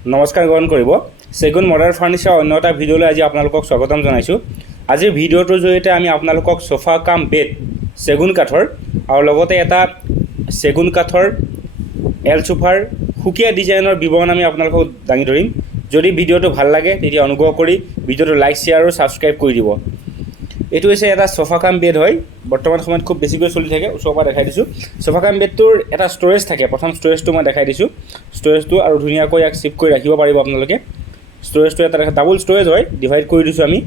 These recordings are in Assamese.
নমস্কাৰ গ্ৰহণ কৰিব। চেগুন মডাৰ্ণ ফাৰ্নিচাৰ অন্য এটা ভিডিঅ'লৈ আজি আপোনালোকক স্বাগতম জনাইছোঁ। আজিৰ ভিডিঅ'টোৰ জৰিয়তে আমি আপোনালোকক সোফা কাম বেড চেগুন কাঠৰ আৰু লগতে এটা চেগুন কাঠৰ এল সোফাৰ সুকীয়া ডিজাইনৰ বিৱৰণ আমি আপোনালোকক দাঙি ধৰিম। যদি ভিডিঅ'টো ভাল লাগে তেতিয়া অনুগ্ৰহ কৰি ভিডিঅ'টো লাইক শ্বেয়াৰ আৰু ছাবস্ক্ৰাইব কৰি দিব। এইটো হৈছে এটা সোফা কাম বেড হয়, বৰ্তমান সময়ত খুব বেছিকৈ চলি থাকে। ওচৰৰ পৰা দেখাই দিছোঁ। সোফা কাম বেডটোৰ এটা ষ্ট'ৰেজ থাকে। প্ৰথম ষ্ট'ৰেজটো মই দেখাই দিছোঁ। ষ্ট'ৰেজটো আৰু ধুনীয়াকৈ ইয়াক চিপ কৰি ৰাখিব পাৰিব আপোনালোকে। ষ্ট'ৰেজটো এটা ডাবল ষ্ট'ৰেজ হয়, ডিভাইড কৰি দিছোঁ আমি।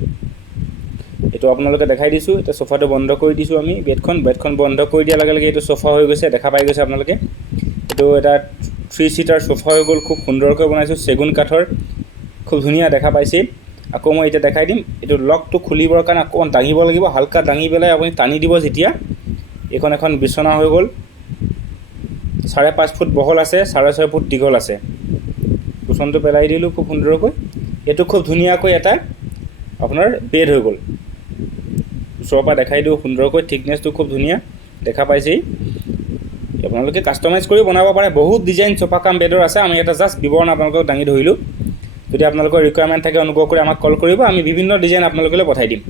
এইটো আপোনালোকে দেখাই দিছোঁ। এতিয়া সোফাটো বন্ধ কৰি দিছোঁ আমি। বেডখন বন্ধ কৰি দিয়াৰ লগে লগে এইটো সোফা হৈ গৈছে, দেখা পাই গৈছে আপোনালোকে। এইটো এটা 3 ছিটাৰ সোফা হৈ গ'ল। খুব সুন্দৰকৈ বনাইছোঁ, চেগুন কাঠৰ, খুব ধুনীয়া দেখা পাইছে। আকৌ মই এতিয়া দেখাই দিম। এইটো লকটো খুলিবৰ কাৰণে অকণমান দাঙিব লাগিব, হালকা দাঙি পেলাই আপুনি টানি দিব যেতিয়া। এইখন এখন বিচনা হৈ গ'ল। 5.5 ফুট বহল আছে, 6.5 ফুট দীঘল আছে। কুচনটো পেলাই দিলোঁ খুব সুন্দৰকৈ। এইটো খুব ধুনীয়াকৈ এটা আপোনাৰ বেড হৈ গ'ল। ওচৰৰ পৰা দেখাই দিওঁ সুন্দৰকৈ। থিকনেছটো খুব ধুনীয়া দেখা পাইছেই। আপোনালোকে কাষ্টমাইজ কৰি বনাব পাৰে। বহুত ডিজাইন সোফা কাম বেডৰ আছে। আমি এটা জাষ্ট বিৱৰণ আপোনালোকক দাঙি ধৰিলোঁ। যদি আপোনালোকৰ ৰিকুৱাৰমেণ্ট থাকে অনুগ্ৰহ কৰি আমাক কল কৰিব, আমি বিভিন্ন ডিজাইন আপোনালোকলৈ পঠাই দিম।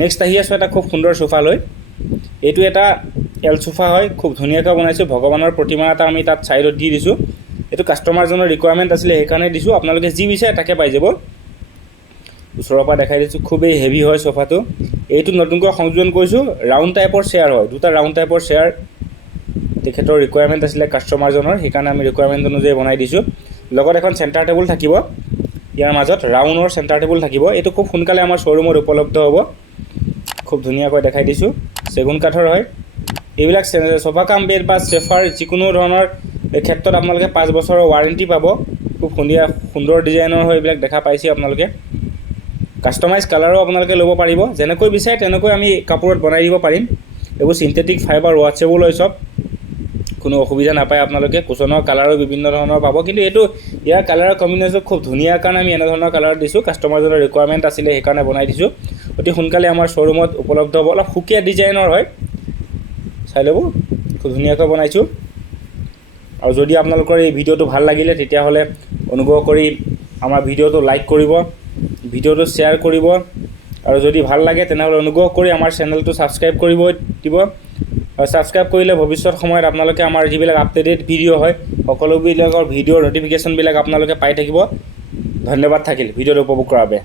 নেক্সট আহি আছোঁ এটা খুব সুন্দৰ সোফা লৈ। এইটো এটা এল সোফা হয়, খুব ধুনীয়াকৈ বনাইছোঁ। ভগৱানৰ প্ৰতিমা এটা আমি তাত ছাইডত দি দিছোঁ। এইটো কাষ্টমাৰজনৰ ৰিকুৱাৰমেণ্ট আছিলে, সেইকাৰণে দিছোঁ। আপোনালোকে যি বিচাৰে তাকে পাই যাব। ওচৰৰ পৰা দেখাই দিছোঁ। খুবেই হেভি হয় সোফাটো। এইটো নতুনকৈ সংযোজন কৰিছোঁ। ৰাউণ্ড টাইপৰ চেয়াৰ হয়, দুটা ৰাউণ্ড টাইপৰ চেয়াৰ তেখেতৰ ৰিকুৱাৰমেণ্ট আছিলে কাষ্টমাৰজনৰ, সেইকাৰণে আমি ৰিকুৱাৰমেণ্ট অনুযায়ী বনাই দিছোঁ। লগত এখন চেণ্টাৰ টেবুল থাকিব, ইয়াৰ মাজত ৰাউণ্ডৰ চেণ্টাৰ টেবুল থাকিব। এইটো খুব সোনকালে আমাৰ শ্ব'ৰুমত উপলব্ধ হ'ব। খুব ধুনীয়াকৈ দেখাই দিছোঁ। চেগুন কাঠৰ হয়। এইবিলাক সোফা কাম বেড বা সোফাৰ যিকোনো ধৰণৰ ক্ষেত্ৰত আপোনালোকে 5 বছৰৰ ৱাৰেণ্টি পাব। খুব সুন্দৰ ডিজাইনৰ হয় এইবিলাক, দেখা পাইছে আপোনালোকে। কাষ্টমাইজ কালাৰো আপোনালোকে ল'ব পাৰিব, যেনেকৈ বিচাৰে তেনেকৈ আমি কাপোৰত বনাই দিব পাৰিম। এইবোৰ চিন্থেটিক ফাইবাৰ ৱাশ্বেবল হয় চব, কোনো অসুবিধা নাপায় আপোনালোকে। কুচনৰ কালাৰো বিভিন্ন ধৰণৰ পাব, কিন্তু ইয়াৰ কালাৰৰ কম্বিনেশ্যন খুব ধুনীয়া কাৰণে আমি এনেধৰণৰ কালাৰ দিছোঁ। কাষ্টমাৰজনৰ ৰিকুৱাৰমেণ্ট আছিলে, সেইকাৰণে বনাই দিছোঁ। অতি সোনকালে আমাৰ শ্ব'ৰুমত উপলব্ধ হ'ব। অলপ সুকীয়া ডিজাইনৰ হয়, চাই ল'ব। খুব ধুনীয়াকৈ বনাইছোঁ। আৰু যদি আপোনালোকৰ এই ভিডিঅ'টো ভাল লাগিলে তেতিয়াহ'লে অনুগ্ৰহ কৰি আমাৰ ভিডিঅ'টো লাইক কৰিব, ভিডিঅ'টো শ্বেয়াৰ কৰিব। আৰু যদি ভাল লাগে তেনেহ'লে অনুগ্ৰহ কৰি আমাৰ চেনেলটো ছাবস্ক্ৰাইব কৰিব দিব। আৰু ছাবস্ক্ৰাইব কৰিলে ভৱিষ্যত সময়ত আপোনালোকে আমাৰ যিবিলাক আপডেটেড ভিডিঅ' হয় সকলোবিলাকৰ ভিডিঅ'ৰ ন'টিফিকেশ্যনবিলাক আপোনালোকে পাই থাকিব। ধন্যবাদ থাকিল ভিডিঅ'টো উপভোগ কৰাৰ বাবে।